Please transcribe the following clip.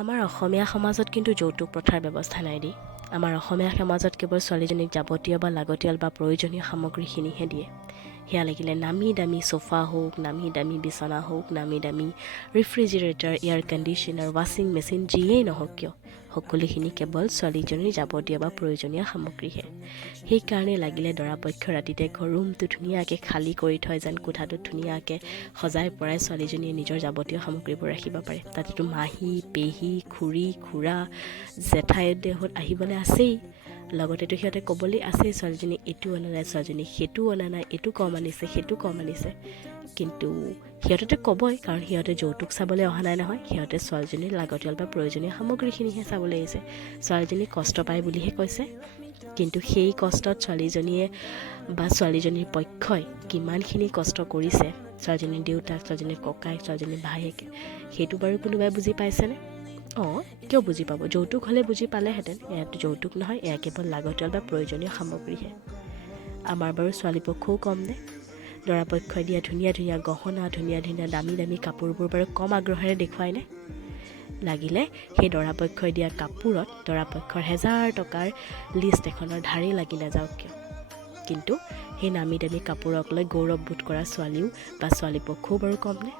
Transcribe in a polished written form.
আমাৰ অসমীয়া সমাজত কিন্তু যৌতুক প্ৰথাৰ ব্যৱস্থা নাই দেই। আমাৰ অসমীয়া সমাজত কেৱল ছোৱালীজনীক যাৱতীয় বা লাগতিয়াল বা প্ৰয়োজনীয় সামগ্ৰীখিনিহে দিয়ে। সেয়া লাগিলে নামী দামী চোফা হওক, নামী দামী বিচনা হওক, নামী দামী ৰেফ্ৰিজিৰেটৰ, এয়াৰ কণ্ডিশ্যনাৰ, ৱাশ্বিং মেচিন, যিয়েই নহওক কিয়, সকলোখিনি কেৱল ছোৱালীজনীৰ যাৱতীয় বা প্ৰয়োজনীয় সামগ্ৰীহে। সেইকাৰণে লাগিলে দৰাপক্ষ ৰাতিতে ৰুমটো ধুনীয়াকৈ খালী কৰি থয় যেন কোঠাটোত ধুনীয়াকৈ সজাই পৰাই ছোৱালীজনীয়ে নিজৰ যাৱতীয় সামগ্ৰীবোৰ ৰাখিব পাৰে। তাতেতো মাহী, পেহী, খুৰী, খুৰা, জেঠাই দেহত আহিবলৈ আছেই। লগতেতো সিহঁতে ক'বলৈ আছেই, ছোৱালীজনী এইটো অনা নাই, ছোৱালীজনী সেইটো অনা নাই, এইটো কম আনিছে, সেইটো কম আনিছে। কিন্তু সিহঁতেতো ক'বই, কাৰণ সিহঁতে যৌতুক চাবলৈ অহা নাই নহয়। সিহঁতে ছোৱালীজনীৰ লাগতিয়াল বা প্ৰয়োজনীয় সামগ্ৰীখিনিহে চাবলৈ আহিছে। ছোৱালীজনী কষ্ট পায় বুলিহে কৈছে। কিন্তু সেই কষ্টত ছোৱালীজনীয়ে বা ছোৱালীজনীৰ পক্ষই কিমানখিনি কষ্ট কৰিছে, ছোৱালীজনীৰ দেউতাক, ছোৱালীজনীৰ ককাই, ছোৱালীজনীৰ ভায়েক, সেইটো বাৰু কোনোবাই বুজি পাইছেনে? অঁ, কিয় বুজি পাব? যৌতুক হ'লে বুজি পালেহেঁতেন। এয়াতো যৌতুক নহয়, এয়া কেৱল লাগতিয়াল বা প্ৰয়োজনীয় সামগ্ৰীহে। আমাৰ বাৰু ছোৱালী পক্ষও কম নে? দৰাপক্ষই দিয়া ধুনীয়া ধুনীয়া গহনা, ধুনীয়া ধুনীয়া দামী দামী কাপোৰবোৰ বাৰু কম আগ্ৰহেৰে দেখুৱায়নে? লাগিলে সেই দৰাপক্ষই দিয়া কাপোৰত দৰাপক্ষৰ 1000 টকাৰ লিষ্ট এখনৰ ধাৰেই লাগি নাযাওক কিয়, কিন্তু সেই নামী দামী কাপোৰক লৈ গৌৰৱবোধ কৰা ছোৱালীও বা ছোৱালী পক্ষও বাৰু কম নে?